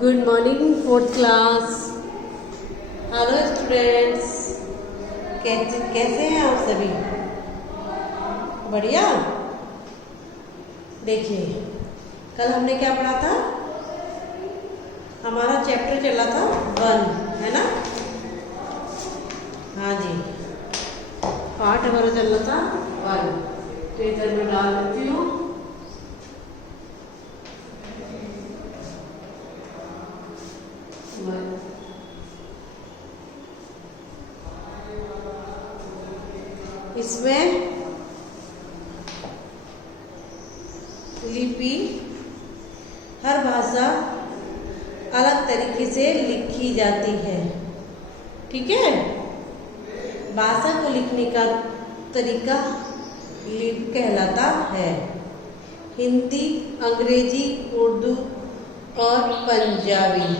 Good morning fourth class. Hello students, कैसे हैं आप सभी? बढ़िया। देखिए, कल हमने क्या पढ़ा था? हमारा चैप्टर चला था 1, है ना? हाँ जी, पार्ट हमारा चल रहा था 1। तो इधर मैं डाल देती हूँ। इसमें लिपि हर भाषा अलग तरीके से लिखी जाती है, ठीक है? भाषा को लिखने का तरीका लिपि कहलाता है। हिंदी, अंग्रेजी, उर्दू और पंजाबी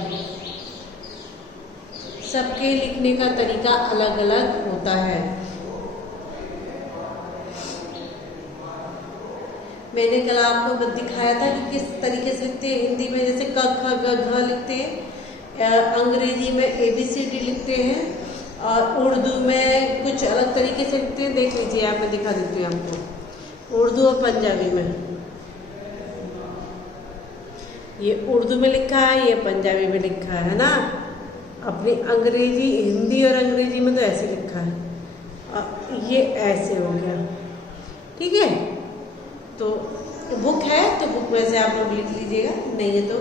सबके लिखने का तरीका अलग अलग होता है। मैंने कल आपको दिखाया था कि किस तरीके से लिखते हैं। हिंदी में जैसे क ख ग घ लिखते हैं, अंग्रेजी में ABCD लिखते हैं, और उर्दू में कुछ अलग तरीके से लिखते हैं। देख लीजिए, आप मैं दिखा देती हूँ आपको। उर्दू और पंजाबी में, ये उर्दू में लिखा है, ये पंजाबी में लिखा है ना। अपनी अंग्रेजी, हिंदी और अंग्रेजी में तो ऐसे लिखा है, ये ऐसे हो गया, ठीक है? तो बुक है तो बुक में से आप लोग लिख लीजिएगा, नहीं है तो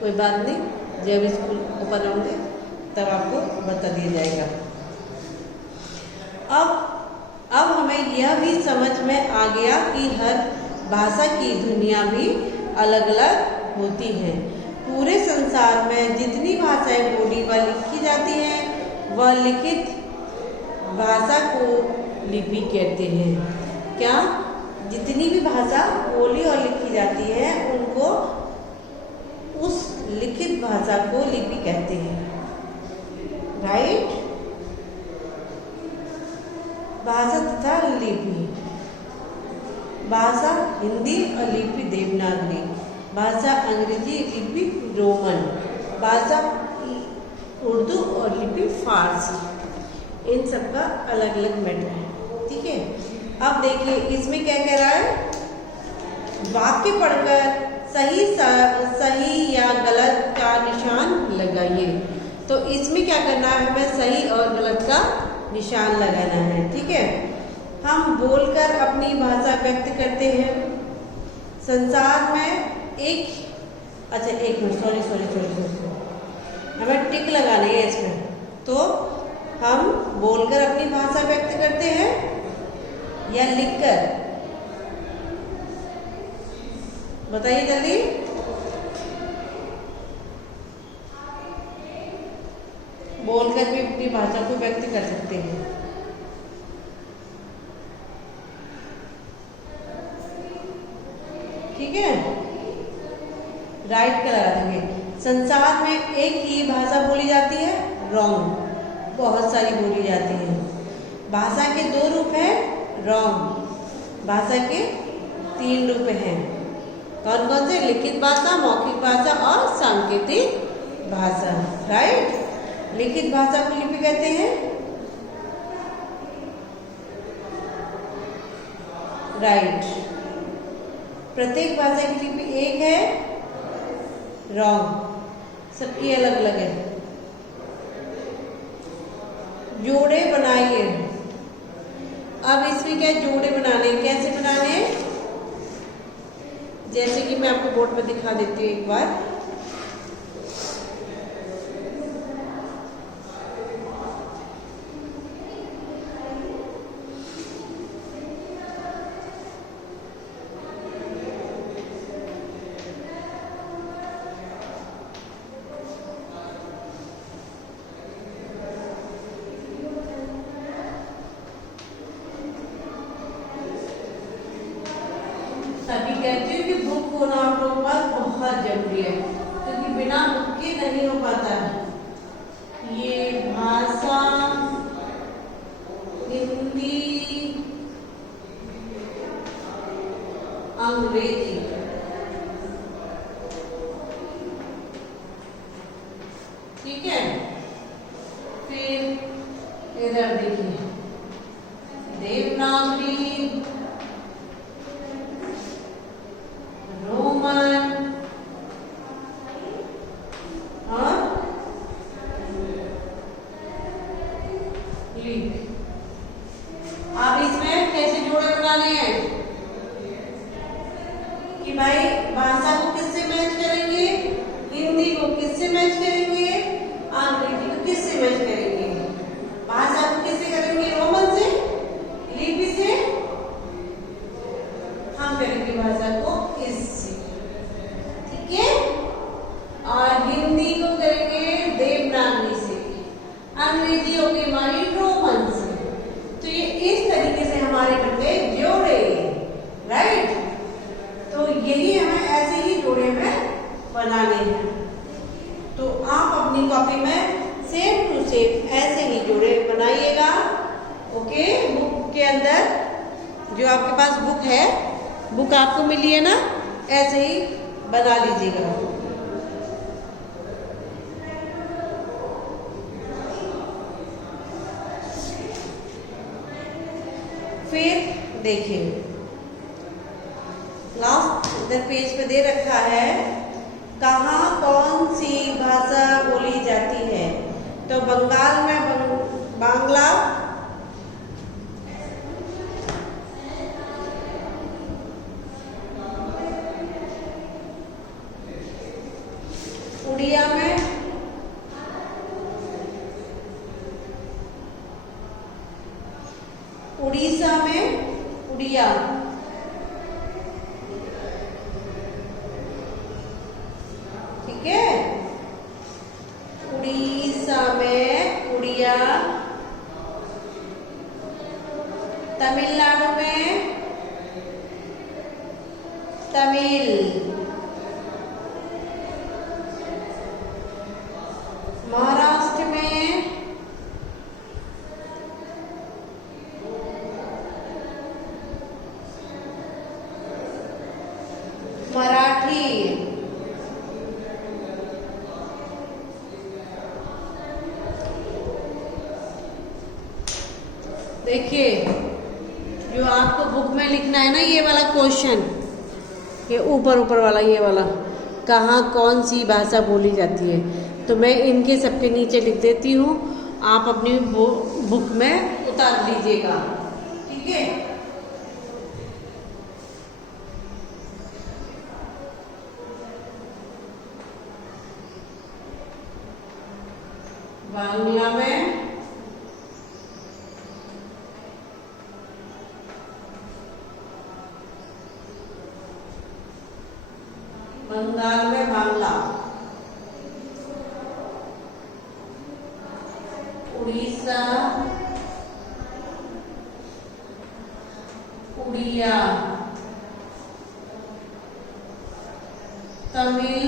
कोई बात नहीं, जब स्कूल ओपन होंगे तब आपको बता दिया जाएगा। अब हमें यह भी समझ में आ गया कि हर भाषा की दुनिया भी अलग अलग होती है। पूरे संसार में जितनी भाषाएं बोली व लिखी जाती हैं, वह लिखित भाषा को लिपि कहते हैं। क्या? जितनी भी भाषा बोली और लिखी जाती है, उनको, उस लिखित भाषा को लिपि कहते हैं, राइट? भाषा तथा लिपि। भाषा हिंदी और लिपि देवनागरी, भाषा अंग्रेजी, लिपि रोमन, भाषा उर्दू और लिपि फारसी। इन सब का अलग अलग मैटर है, ठीक है? अब देखिए, इसमें क्या कह रहा है? वाक्य पढ़कर सही या गलत का निशान लगाइए। तो इसमें क्या करना है? हमें सही और गलत का निशान लगाना है, ठीक है? हम बोलकर अपनी भाषा व्यक्त करते हैं। संसार में एक मिनट, सॉरी, हमें टिक लगाने है इसमें। तो हम बोलकर अपनी भाषा व्यक्त करते हैं या लिखकर? बताइए जल्दी। बोलकर भी अपनी भाषा को व्यक्त कर सकते हैं, ठीक है? राइट कलर आ देंगे। संसार में एक ही भाषा बोली जाती है, रॉन्ग। बहुत सारी बोली जाती है। भाषा के 2 रूप हैं, रॉन्ग। भाषा के 3 रूप हैं। कौन कौन से? लिखित भाषा, मौखिक भाषा और सांकेतिक भाषा, राइट? लिखित भाषा को लिपि कहते हैं, राइट? प्रत्येक भाषा की लिपि एक है, रॉन्ग। सबकी अलग अलग है। जोड़े बनाइए। अब इसमें क्या जोड़े बनाने, कैसे बनाने? जैसे कि मैं आपको बोर्ड पर दिखा देती हूँ एक बार। तभी कहती हूँ कि बुक होना आप लोगों के पास बहुत जरूरी है, क्योंकि बिना बुक के नहीं हो पाता है। ये भाषा हिंदी, अंग्रेजी, ठीक है। फिर इधर देखिए देवनागरी, रोमन और लिपि। अब इसमें कैसे जोड़े बनाने हैं कि भाई भाषा को किससे मैच करेंगे, हिंदी को किससे मैच करेंगे, अंग्रेजी को किससे मैच करेंगे। भाषा को किससे करेंगे, रोमन से, लिपि से, हम करेंगे भाषा को इससे, ठीक है। और हिंदी को करेंगे देवनागरी से, अंग्रेजी होगी हमारी रोमन से। तो ये इस तरीके से हमारे बन गए जोड़े, राइट। तो यही हमें ऐसे ही जोड़े में बनाने हैं। तो आप अपनी कॉपी में सेम टू सेम ऐसे ही जोड़े बनाइएगा, ओके। बुक के अंदर जो आपके पास बुक है, बुक आपको मिली है ना, ऐसे ही बना लीजिएगा। फिर देखिए लास्ट इधर पेज पे दे रखा है, कहाँ कौन सी भाषा बोली जाती है। तो बंगाल में बांग्ला, उड़िया में, उड़ीसा में उड़िया, ठीक है। उड़ीसा में उड़िया, तमिलनाडु में तमिल, महाराष्ट्र में मराठी, देखिए जो आपको बुक में लिखना है ना, ये वाला क्वेश्चन, ये ऊपर ऊपर वाला, ये वाला, कहाँ कौन सी भाषा बोली जाती है, तो मैं इनके सबके नीचे लिख देती हूँ, आप अपनी बुक में उतार लीजिएगा, ठीक है। बांग्ला में बंगाल में बांग्ला, उड़ीसा उड़िया, तमिल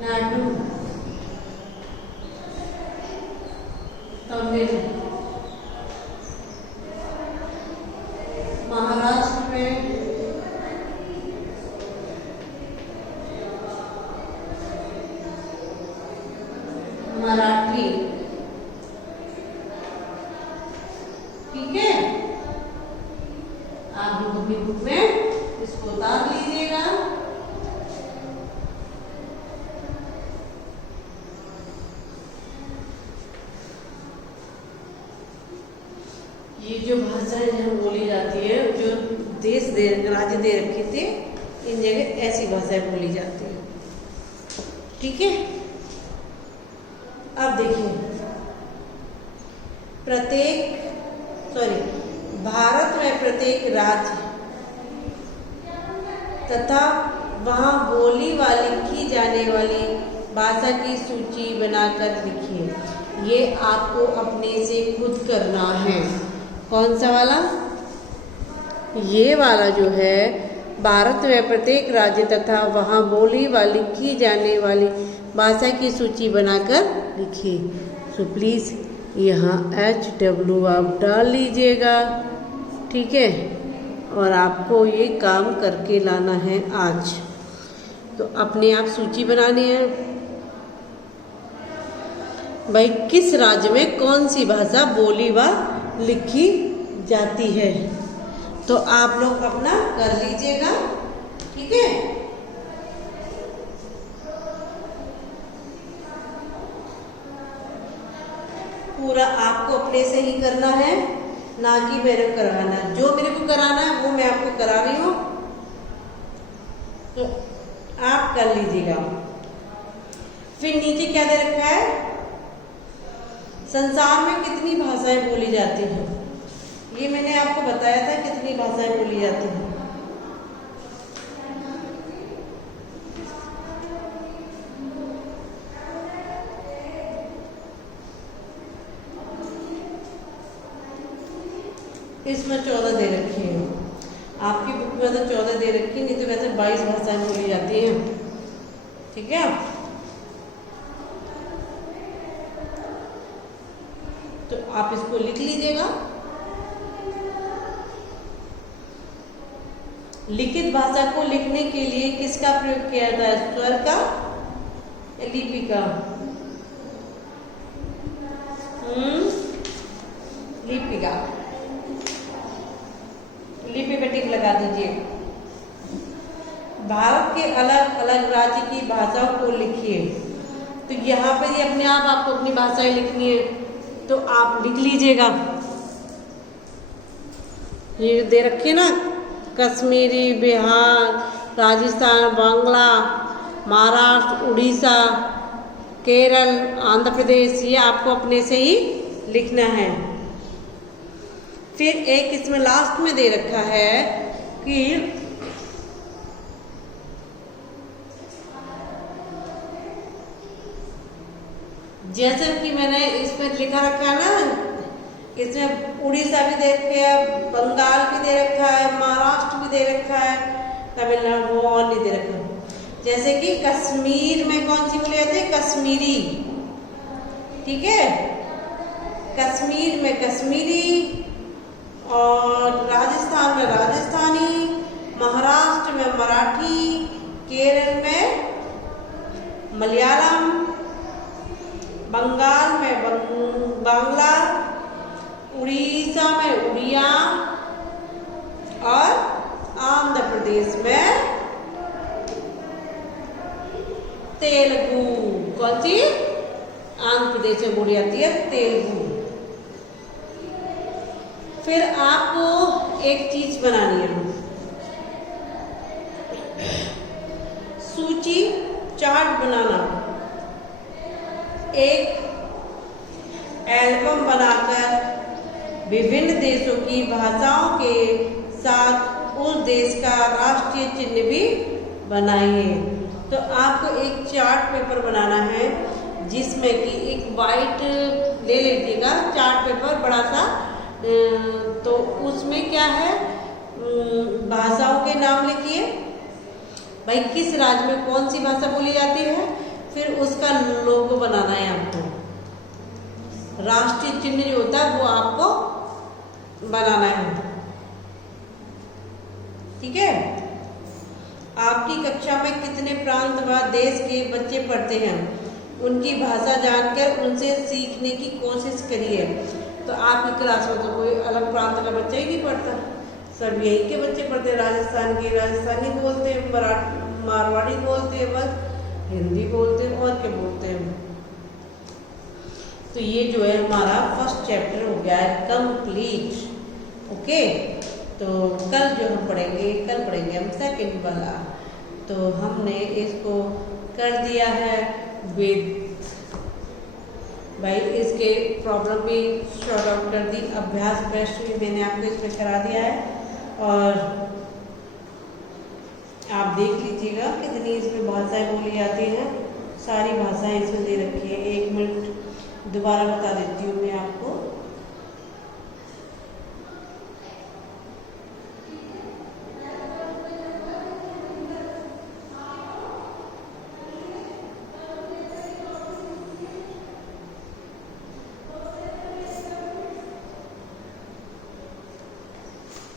नाडु तमिल, महाराष्ट्र में मराठी, ठीक है। आप अपनी बुक में इसको उतार लीजिएगा। ये जो भाषाएं जहाँ बोली जाती है, जो देश दे राज्य दे रखे थे, इन जगह ऐसी भाषाएं बोली जाती है, ठीक है। अब देखिए भारत में प्रत्येक राज्य तथा वहाँ बोली वाली की जाने वाली भाषा की सूची बनाकर लिखिए। ये आपको अपने से खुद करना है। कौन सा वाला? ये वाला जो है, भारत में प्रत्येक राज्य तथा वहाँ बोली वाली की जाने वाली भाषा की सूची बनाकर लिखिए। सो प्लीज़ यहाँ HW आप डाल लीजिएगा, ठीक है। और आपको ये काम करके लाना है आज। तो अपने आप सूची बनानी है। भाई किस राज्य में कौन सी भाषा बोली व लिखी जाती है, तो आप लोग अपना कर लीजिएगा। ठीक है, पूरा आपको अपने से ही करना है, ना कि मेरे को करवाना। जो मेरे को कराना है वो मैं आपको करा रही हूँ, तो आप कर लीजिएगा। फिर नीचे क्या दे रखा है, संसार में कितनी भाषाएं बोली जाती हैं। ये मैंने आपको बताया था कितनी भाषाएं बोली जाती हैं। इसमें 14 दे रखी है, आपकी बुक में तो 14 दे रखी, नहीं तो वैसे 22 भाषाएं बोली जाती हैं। ठीक है, तो आप इसको लिख लीजिएगा। लिखित भाषा को लिखने के लिए किसका प्रयोग किया जाता है, स्वर का या लिपि का? लिपि का। लिपि पे टिक लगा दीजिए। भारत के अलग अलग राज्य की भाषाओं को लिखिए, तो यहाँ पे ये अपने आप आपको अपनी भाषाएं लिखनी है, तो आप लिख लीजिएगा। ये दे रखे ना, कश्मीरी, बिहार, राजस्थान, बांग्ला, महाराष्ट्र, उड़ीसा, केरल, आंध्र प्रदेश, ये आपको अपने से ही लिखना है। फिर एक इसमें लास्ट में दे रखा है कि जैसे कि मैंने इसमें लिखा रखा है ना, इसमें उड़ीसा भी दे रखा है, बंगाल भी दे रखा है, महाराष्ट्र भी दे रखा है, तमिलनाडु, वो और नहीं दे रखा है। जैसे कि कश्मीर में कौन सी बोली जाती है, कश्मीरी। ठीक है, कश्मीर में कश्मीरी, और राजस्थान में राजस्थानी, महाराष्ट्र में मराठी, केरल में मलयालम, बंगाल में बांग्ला, उड़ीसा में उड़िया, और आंध्र प्रदेश में तेलुगु। कौन सी? आंध्र प्रदेश में बोली जाती है तेलुगु। फिर आपको एक चीज बनानी है, सूची चार्ट बनाना। एक एल्बम बनाकर विभिन्न देशों की भाषाओं के साथ उस देश का राष्ट्रीय चिन्ह भी बनाइए। तो आपको एक चार्ट पेपर बनाना है, जिसमें कि एक वाइट ले लीजिएगा चार्ट पेपर बड़ा सा, तो उसमें क्या है, भाषाओं के नाम लिखिए। भाई किस राज्य में कौन सी भाषा बोली जाती है, फिर उसका लोगो बनाना है आपको। राष्ट्रीय चिन्ह जो होता है वो आपको बनाना है। ठीक है, आपकी कक्षा में कितने प्रांत व देश के बच्चे पढ़ते हैं, उनकी भाषा जानकर उनसे सीखने की कोशिश करिए। तो आपकी क्लास में तो कोई अलग प्रांत का बच्चा ही नहीं पढ़ता, सब यही के बच्चे पढ़ते हैं। राजस्थान के राजस्थानी बोलते हैं, मारवाड़ी बोलते हैं, बस हिंदी बोलते हैं, और क्या बोलते हैं। तो ये जो है हमारा फर्स्ट चैप्टर हो गया है कंप्लीट। ओके, तो कल जो हम पढ़ेंगे, कल पढ़ेंगे हम सेकंड वाला। तो हमने इसको कर दिया है विद, भाई इसके प्रॉब्लम भी शॉर्ट आउट कर दी, अभ्यास प्रश्न भी मैंने आपको इसमें करा दिया है, और आप देख लीजिएगा कितनी इसमें भाषाएं बोली जाती हैं। सारी भाषाएं इसमें दे रखी है। 1 मिनट दोबारा बता देती हूँ मैं आपको।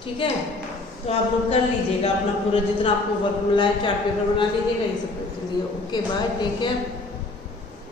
ठीक है, तो आप लोग कर लीजिएगा अपना पूरा जितना आपको वर्क मिला है, चार्ट पेपर बना लीजिएगा, ये सब कर लीजिए। Okay bye, take care.